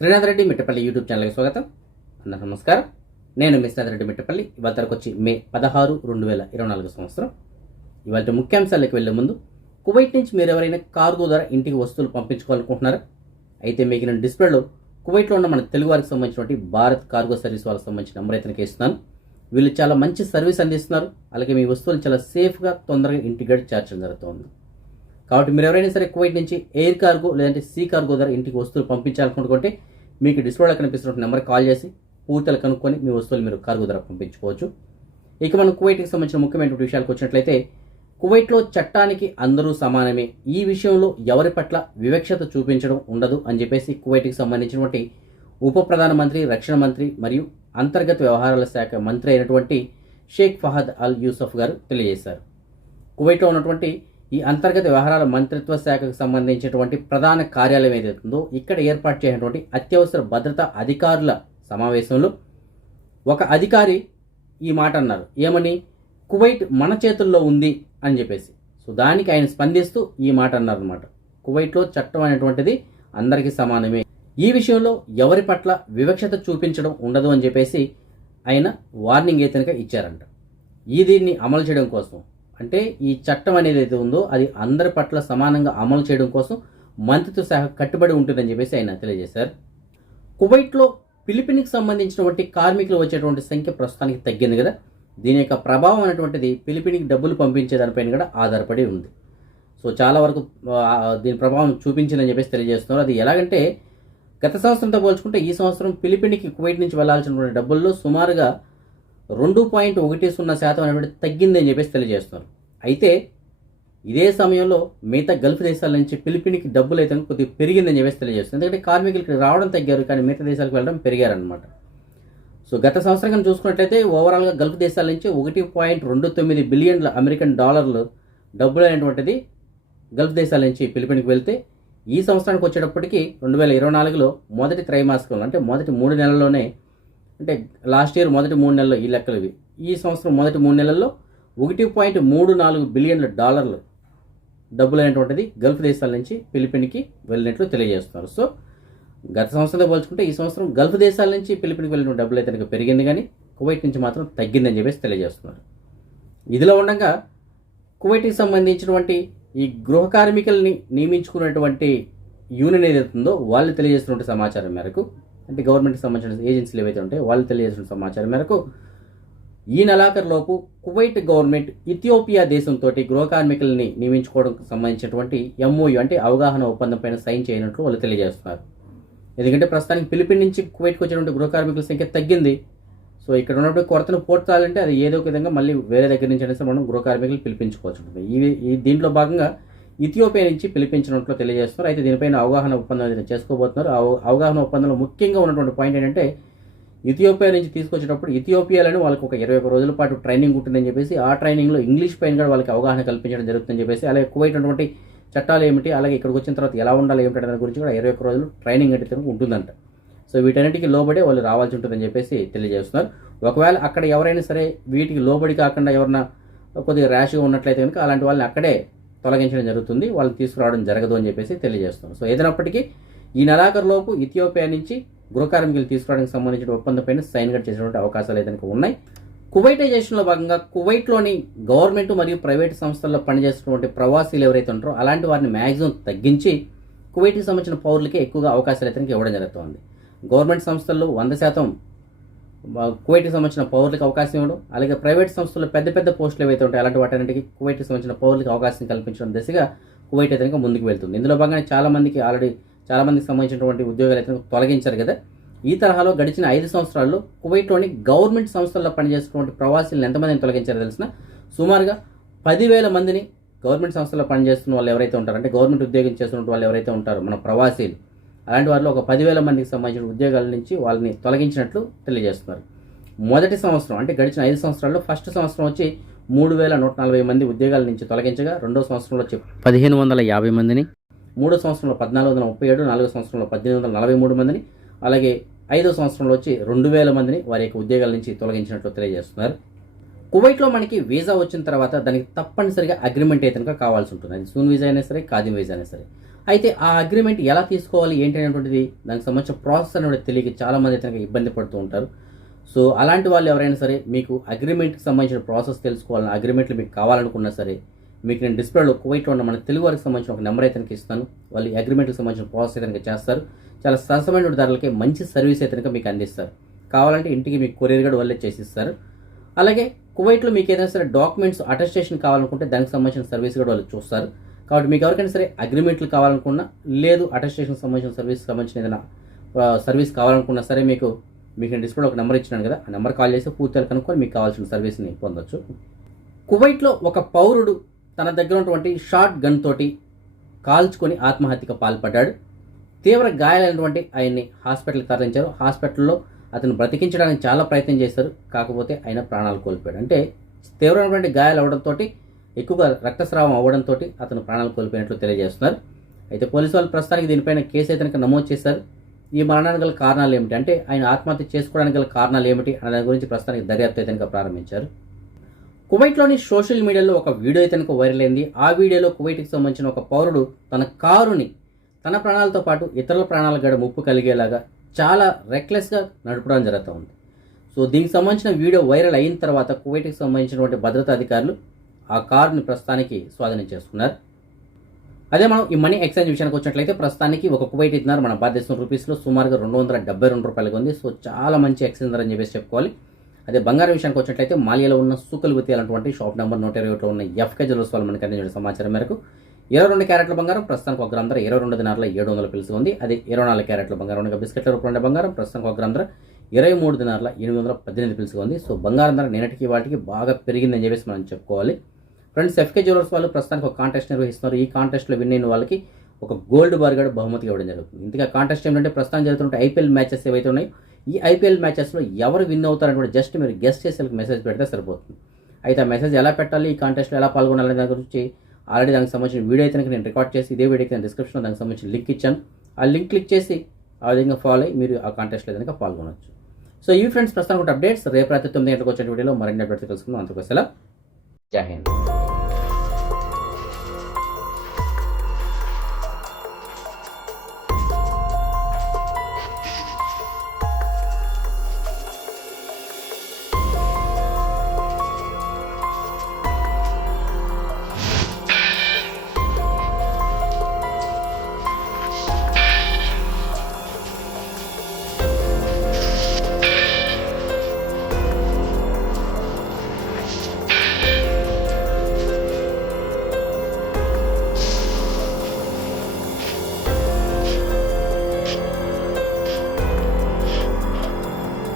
Srinath Reddy Mittapalli YouTube ఛానల్కి స్వాగతం. అన్న నమస్కారం. నేను మిశ్రాథ్ రెడ్డి మిట్టపల్లి. ఇవాళ తరకొచ్చి వచ్చి మే పదహారు రెండు వేల ఇరవై నాలుగు సంవత్సరం. ఇవాళ ముఖ్యాంశాలకు వెళ్ళే ముందు కువైట్ నుంచి మీరు ఎవరైనా కార్గో ద్వారా ఇంటికి వస్తువులు పంపించుకోవాలనుకుంటున్నారా? అయితే మీకు నేను డిస్ప్లేలో కువైట్లో ఉన్న మన తెలుగు వారికి సంబంధించినటువంటి భారత్ కార్గో సర్వీస్ వాళ్ళకి సంబంధించిన నెంబర్ అయితే ఇస్తున్నాను. వీళ్ళు చాలా మంచి సర్వీస్ అందిస్తున్నారు. అలాగే మీ వస్తువులు చాలా సేఫ్గా తొందరగా ఇంటిగ్రేట్ చేర్చడం జరుగుతుంది. కాబట్టి మీరు ఎవరైనా సరే కువైట్ నుంచి ఎయిర్ కార్గో లేదంటే సీ కార్గో ద్వారా ఇంటికి వస్తువులు పంపించాలనుకుంటే మీకు డిస్ప్లేలో కనిపిస్తున్న నెంబర్ కాల్ చేసి పూర్తలు కనుక్కొని మీ వస్తువులు మీరు కార్గో ద్వారా పంపించుకోవచ్చు. ఇక మనం కువైట్కి సంబంధించిన ముఖ్యమైనటువంటి విషయాలకు వచ్చినట్లయితే కువైట్లో చట్టానికి అందరూ సమానమే. ఈ విషయంలో ఎవరి పట్ల వివక్షత చూపించడం ఉండదు అని చెప్పేసి కువైట్కి సంబంధించినటువంటి ఉప ప్రధానమంత్రి రక్షణ మంత్రి మరియు అంతర్గత వ్యవహారాల శాఖ మంత్రి అయినటువంటి షేక్ ఫహద్ అల్ యూసఫ్ గారు తెలియజేశారు. కువైట్లో ఉన్నటువంటి ఈ అంతర్గత వ్యవహారాల మంత్రిత్వ శాఖకు సంబంధించినటువంటి ప్రధాన కార్యాలయం ఏదైతుందో ఇక్కడ ఏర్పాటు చేసినటువంటి అత్యవసర భద్రతా అధికారుల సమావేశంలో ఒక అధికారి ఈ మాట అన్నారు. ఏమని? కువైట్ మన చేతుల్లో ఉంది అని చెప్పేసి. సో దానికి ఆయన స్పందిస్తూ ఈ మాట అన్నారు అనమాట కువైట్లో చట్టం అనేటువంటిది అందరికీ సమానమే. ఈ విషయంలో ఎవరి పట్ల వివక్షత చూపించడం ఉండదు అని చెప్పేసి ఆయన వార్నింగ్ అయితే ఇచ్చారంట. ఈ దీన్ని అమలు చేయడం కోసం అంటే ఈ చట్టం అనేది అయితే ఉందో అది అందరి పట్ల సమానంగా అమలు చేయడం కోసం మంత్రిత్వ శాఖ కట్టుబడి ఉంటుందని చెప్పేసి ఆయన తెలియజేశారు. కువైట్లో ఫిలిపిన్కి సంబంధించినటువంటి కార్మికులు వచ్చేటువంటి సంఖ్య ప్రస్తుతానికి తగ్గింది కదా. దీని యొక్క ప్రభావం అనేటువంటిది ఫిలిపిన్కి డబ్బులు పంపించే దానిపైన కూడా ఆధారపడి ఉంది. సో చాలా వరకు దీని ప్రభావం చూపించిందని చెప్పేసి తెలియజేస్తున్నారు. అది ఎలాగంటే గత సంవత్సరంతో పోల్చుకుంటే ఈ సంవత్సరం ఫిలిపిన్కి కువైట్ నుంచి వెళ్ళాల్సినటువంటి డబ్బుల్లో సుమారుగా రెండు పాయింట్ ఒకటి సున్నా శాతం అనేటువంటి తగ్గిందని చెప్పేసి తెలియజేస్తున్నారు. అయితే ఇదే సమయంలో మిగతా గల్ఫ్ దేశాల నుంచి ఫిలిపిన్కి డబ్బులు అయితే కొద్దిగా పెరిగిందని చెప్పేసి తెలియజేస్తుంది ఎందుకంటే కార్మికులకి రావడం తగ్గారు కానీ మిగతా దేశాలకు వెళ్ళడం పెరిగారనమాట సో గత సంవత్సరం కనుక చూసుకున్నట్లయితే ఓవరాల్గా గల్ఫ్ దేశాల నుంచి ఒకటి పాయింట్ రెండు తొమ్మిది బిలియన్ల అమెరికన్ డాలర్లు డబ్బులు అనేటువంటిది గల్ఫ్ దేశాల నుంచి ఫిలిపిన్కి వెళ్తే ఈ సంవత్సరానికి వచ్చేటప్పటికి రెండు వేల ఇరవై నాలుగులో మొదటి త్రైమాసికంలో అంటే మొదటి మూడు నెలల్లోనే అంటే లాస్ట్ ఇయర్ మొదటి మూడు నెలల్లో ఈ లెక్కలు ఇవి. ఈ సంవత్సరం మొదటి మూడు నెలల్లో ఒకటి పాయింట్ మూడు నాలుగు బిలియన్ల డాలర్లు డబ్బులు అనేటువంటిది గల్ఫ్ దేశాల నుంచి ఫిలిపిన్కి వెళ్ళినట్లు తెలియజేస్తున్నారు. సో గత సంవత్సరంతో పోల్చుకుంటే ఈ సంవత్సరం గల్ఫ్ దేశాల నుంచి ఫిలిపిన్కి వెళ్ళిన డబ్బులు అయితే పెరిగింది కానీ కువైట్ నుంచి మాత్రం తగ్గిందని చెప్పేసి తెలియజేస్తున్నారు. ఇదిలో ఉండగా కువైట్కి సంబంధించినటువంటి ఈ గృహ కార్మికుల్ని నియమించుకున్నటువంటి యూనియన్ ఏదైతుందో వాళ్ళు తెలియజేస్తున్నటువంటి సమాచారం మేరకు అంటే గవర్నమెంట్కి సంబంధించిన ఏజెన్సీలు ఏవైతే ఉంటాయో వాళ్ళు తెలియజేసిన సమాచారం మేరకు ఈ నెలాఖరులోపు కువైట్ గవర్నమెంట్ ఇథియోపియా దేశంతో గృహ కార్మికులని నియమించుకోవడానికి సంబంధించినటువంటి ఎంఓయు అంటే అవగాహన ఒప్పందం పైన సైన్ చేయనట్లు వాళ్ళు తెలియజేస్తున్నారు. ఎందుకంటే ప్రస్తుతానికి ఫిలిపిన్ నుంచి కువైట్కి వచ్చినటువంటి గృహ కార్మికుల సంఖ్య తగ్గింది. సో ఇక్కడ ఉన్నటువంటి కొరతను పోర్చాలంటే అది ఏదో ఒక విధంగా మళ్ళీ వేరే దగ్గర నుంచి అనేసి మనం గృహ కార్మికులు పిలిపించుకోవచ్చు. ఈ దీంట్లో భాగంగా ఇథియోపియా నుంచి పిలిపించినట్లు తెలియజేస్తున్నారు. అయితే దీనిపైన అవగాహన ఒప్పందం చేసుకోబోతున్నారు. అవగాహన ఒప్పందంలో ముఖ్యంగా ఉన్నటువంటి పాయింట్ ఏంటంటే ఇథియోపియా నుంచి తీసుకొచ్చేటప్పుడు ఇథియోపియాలోనే వాళ్ళకి ఒక ఇరవై ఒక రోజుల పాటు ట్రైనింగ్ ఉంటుందని చెప్పేసి ఆ ట్రైనింగ్లో ఇంగ్లీష్ పైన కూడా వాళ్ళకి అవగాహన కల్పించడం జరుగుతుందని చెప్పేసి అలాగే ఎక్కువైనటువంటి చట్టాలు ఏమిటి అలాగే ఇక్కడికి వచ్చిన తర్వాత ఎలా ఉండాలి ఏమిటి దాని గురించి కూడా ఇరవై ఒక రోజులు ట్రైనింగ్ అంటే ఉంటుందంట. సో వీటన్నిటికీ లోబడే వాళ్ళు రావాల్సి ఉంటుందని చెప్పేసి తెలియజేస్తున్నారు. ఒకవేళ అక్కడ ఎవరైనా సరే వీటికి లోబడి కాకుండా ఎవరన్నా కొద్దిగా ర్యాష్గా ఉన్నట్లయితే కనుక అలాంటి వాళ్ళని అక్కడే తొలగించడం జరుగుతుంది వాళ్ళని తీసుకురావడం జరగదు అని చెప్పేసి తెలియజేస్తున్నారు. సో ఏదైనప్పటికీ ఈ నెలాఖరులోపు ఇథియోపియా నుంచి గృహ కార్మికులు తీసుకురావడానికి సంబంధించిన ఒప్పందం పైన సైన్ కూడా చేసినటువంటి అవకాశాలు అయితే ఉన్నాయి. కువైటైజేషన్లో భాగంగా కువైట్లోని గవర్నమెంట్ మరియు ప్రైవేట్ సంస్థల్లో పనిచేస్తున్నటువంటి ప్రవాసీలు ఎవరైతే ఉంటారో అలాంటి వారిని మ్యాక్సిమం తగ్గించి కువైట్కి సంబంధించిన పౌరులకే ఎక్కువగా అవకాశాలు అయితే ఇవ్వడం జరుగుతుంది. గవర్నమెంట్ సంస్థల్లో వంద శాతం కువైట్కి సంబంధించిన పౌరులకు అవకాశం ఇవ్వడం అలాగే ప్రైవేట్ సంస్థలు పెద్ద పెద్ద పోస్టులు ఏవైతే ఉంటాయి అలాంటి వాటన్నిటికీ కువైట్కి సంబంధించిన పౌరులకు అవకాశం కల్పించడం దిశగా కువైట్ అయితే ముందుకు వెళ్తుంది. ఇందులో భాగంగా చాలామందికి ఆల్రెడీ చాలామందికి సంబంధించినటువంటి ఉద్యోగాలు అయితే తొలగించారు కదా. ఈ తరహాలో గడిచిన ఐదు సంవత్సరాల్లో కువైట్లోని గవర్నమెంట్ సంస్థల్లో పనిచేస్తున్నటువంటి ప్రవాసీలను ఎంతమందిని తొలగించారో తెలిసిన? సుమారుగా పదివేల మందిని గవర్నమెంట్ సంస్థల్లో పనిచేస్తున్న వాళ్ళు ఎవరైతే ఉంటారంటే గవర్నమెంట్ ఉద్యోగం చేస్తున్న వాళ్ళు ఎవరైతే ఉంటారో మన ప్రవాసీలు. అలాంటి వారిలో ఒక పదివేల మందికి సంబంధించిన ఉద్యోగాల నుంచి వాళ్ళని తొలగించినట్లు తెలియజేస్తున్నారు. మొదటి సంవత్సరం అంటే గడిచిన ఐదు సంవత్సరాల్లో ఫస్ట్ సంవత్సరం వచ్చి మూడు వేల నూట నలభై మంది ఉద్యోగాల నుంచి తొలగించగా రెండో సంవత్సరంలో వచ్చి పదిహేను వందల యాభై మందిని మూడో సంవత్సరంలో పద్నాలుగు వందల ముప్పై ఏడు నాలుగో సంవత్సరంలో పద్దెనిమిది వందల నలభై మూడు మందిని అలాగే ఐదో సంవత్సరంలో వచ్చి రెండు వేల మందిని వారి యొక్క ఉద్యోగాల నుంచి తొలగించినట్లు తెలియజేస్తున్నారు. కువైట్లో మనకి వీసా వచ్చిన తర్వాత దానికి తప్పనిసరిగా అగ్రిమెంట్ అయితే కనుక కావాల్సి ఉంటుంది. అది సూన్ వీసా అయినా సరే కాదిం వీసా అయినా సరే. అయితే ఆ అగ్రిమెంట్ ఎలా తీసుకోవాలి ఏంటి అనేటువంటిది దానికి సంబంధించిన ప్రాసెస్ అనేది తెలియక చాలామంది అయితే ఇబ్బంది పడుతూ ఉంటారు. సో అలాంటి వాళ్ళు ఎవరైనా సరే మీకు అగ్రిమెంట్కి సంబంధించిన ప్రాసెస్ తెలుసుకోవాలని అగ్రిమెంట్లు మీకు కావాలనుకున్నా సరే మీకు నేను డిస్ప్లేలో కువైట్లో ఉన్న మన తెలుగు వారికి సంబంధించిన ఒక నెంబర్ అయితే ఇస్తాను. వాళ్ళు అగ్రిమెంట్కి సంబంధించిన ప్రాసెస్ అయితే చేస్తారు. చాలా సరసమైన ధరలకే మంచి సర్వీస్ అయితే మీకు అందిస్తారు. కావాలంటే ఇంటికి మీకు కొరియర్ కూడా వాళ్ళే చేసిస్తారు. అలాగే కువైట్లో మీకు ఏదైనా సరే డాక్యుమెంట్స్ అటెస్టేషన్ కావాలనుకుంటే దానికి సంబంధించిన సర్వీస్ కూడా వాళ్ళు చూస్తారు. కాబట్టి మీకు ఎవరికైనా సరే అగ్రిమెంట్లు కావాలనుకున్నా లేదు అటెస్టేషన్ సంబంధించిన సర్వీస్ సంబంధించిన ఏదైనా సర్వీస్ కావాలనుకున్నా సరే మీకు మీకు నేను డిస్ప్లే ఒక నెంబర్ ఇచ్చినాను కదా ఆ నెంబర్ కాల్ చేసి పూర్తిగా కనుక్కొని మీకు కావాల్సిన సర్వీస్ని పొందొచ్చు. కువైట్లో ఒక పౌరుడు తన దగ్గర ఉన్నటువంటి షార్ట్ గన్ తోటి కాల్చుకొని ఆత్మహత్యకు పాల్పడ్డాడు. తీవ్ర గాయాలైనటువంటి ఆయన్ని హాస్పిటల్కి తరలించారు. హాస్పిటల్లో అతను బ్రతికించడానికి చాలా ప్రయత్నం చేశారు. కాకపోతే ఆయన ప్రాణాలు కోల్పోయాడు. అంటే తీవ్రమైనటువంటి గాయాలు అవడంతో ఎక్కువగా రక్తస్రావం అవ్వడంతో అతను ప్రాణాలు కోల్పోయినట్లు తెలియజేస్తున్నారు. అయితే పోలీసు వాళ్ళు ప్రస్తుతానికి దీనిపైన కేసు అయితే కనుక నమోదు చేశారు. ఈ మరణానికి గల కారణాలు ఏమిటి? అంటే ఆయన ఆత్మహత్య చేసుకోవడానికి గల కారణాలు ఏమిటి? అనే దాని గురించి ప్రస్తుతానికి దర్యాప్తు అయితే కనుక ప్రారంభించారు. కువైట్లోని సోషల్ మీడియాలో ఒక వీడియో అయితే కనుక వైరల్ అయింది. ఆ వీడియోలో కువైట్కి సంబంధించిన ఒక పౌరుడు తన కారుని తన ప్రాణాలతో పాటు ఇతరుల ప్రాణాల గడ ముప్పు కలిగేలాగా చాలా రెక్లెస్గా నడపడం జరుగుతూ ఉంది. సో దీనికి సంబంధించిన వీడియో వైరల్ అయిన తర్వాత కువైట్కి సంబంధించినటువంటి భద్రతా అధికారులు ఆ కారుని ప్రస్తుతానికి స్వాధీనం చేసుకున్నారు. అదే మనం ఈ మనీ ఎక్స్చేంజ్ విషయానికి వచ్చినట్లయితే ప్రస్తుతానికి ఒక కువైట్ ఇస్తున్నారు మన భారతదేశం రూపీస్లో సుమారుగా రెండు వందల డెబ్బై రెండు రూపాయలుగా ఉంది. సో చాలా మంచి ఎక్స్చేంజ్ ధర అని చెప్పేసి చెప్పుకోవాలి. అదే బంగారం విషయానికి వచ్చినట్లయితే మాలియాలో ఉన్న సూకల్ విత్తి షాప్ నెంబర్ నూట ఇరవై ఒకటిలో ఉన్న ఎఫ్కే జ్యువెల్స్ వాళ్ళు మనకి అందించిన సమాచారం మేరకు ఇరవై రెండు క్యారెట్ల బంగారం ప్రస్తుతానికి ఒక గ్రామ ధర ఇరవై రెండు దినారుల ఏడు వందల పిలుసు ఉంది. అది ఇరవై నాలుగు క్యారెట్ల బంగారం ఉండగా బిస్కెట్ల రూపంలో ఉండే బంగారం ప్రస్తుతానికి ఒక గ్రామ ధర ఇరవై మూడు దినారుల ఎనిమిది వందల పద్దెనిమిది పిలుసు ఉంది. సో బంగారం ధర నిన్నటికి వాటికి బాగా పెరిగిందని చెప్పేసి మనం చెప్పుకోవాలి. ఫ్రెండ్స్ ఎఫ్కే జ్యువెలర్స్ వాళ్ళు ప్రస్తుతానికి ఒక కాంటెస్ట్ నిర్వహిస్తున్నారు. ఈ కాంటెస్ట్లో విన్ అయిన వాళ్ళకి ఒక గోల్డ్ బార్ కూడా బహుమతిగా ఇవ్వడం జరుగుతుంది. ఇంతగా కాంటెస్ట్ ఏంటంటే ప్రస్తుతం జరుగుతున్న ఐపీఎల్ మ్యాచెస్ ఏవైతే ఉన్నాయో ఈ ఐపీఎల్ మ్యాచెస్లో ఎవరు విన్ అవుతారని జస్ట్ మీరు గెస్ట్ చేసి వాళ్ళకి మెసేజ్ పెడితే సరిపోతుంది. అయితే ఆ మెసేజ్ ఎలా పెట్టాలి ఈ కాంటెస్ట్లో ఎలా పాల్గొనాలి దాని గురించి ఆల్రెడీ దానికి సంబంధించిన వీడియో అయితే నేను రికార్డ్ చేసి ఇదే వీడియోకి నేను డిస్క్రిప్షన్లో దానికి సంబంధించిన లింక్ ఇచ్చాను. ఆ లింక్ క్లిక్ చేసి ఆ విధంగా ఫాలో అయ్యి మీరు ఆ కాంటెస్ట్లో కనుక పాల్గొనవచ్చు సో ఈ ఫ్రెండ్స్ ప్రస్తుతానికి అప్డేట్స్ రేపు రాత్రి తొమ్మిది గంటలకు వచ్చిన వీడియోలో మరిన్ని అప్డేట్స్ తెలుసుకుందాం. అందుకోసం జై హింద్.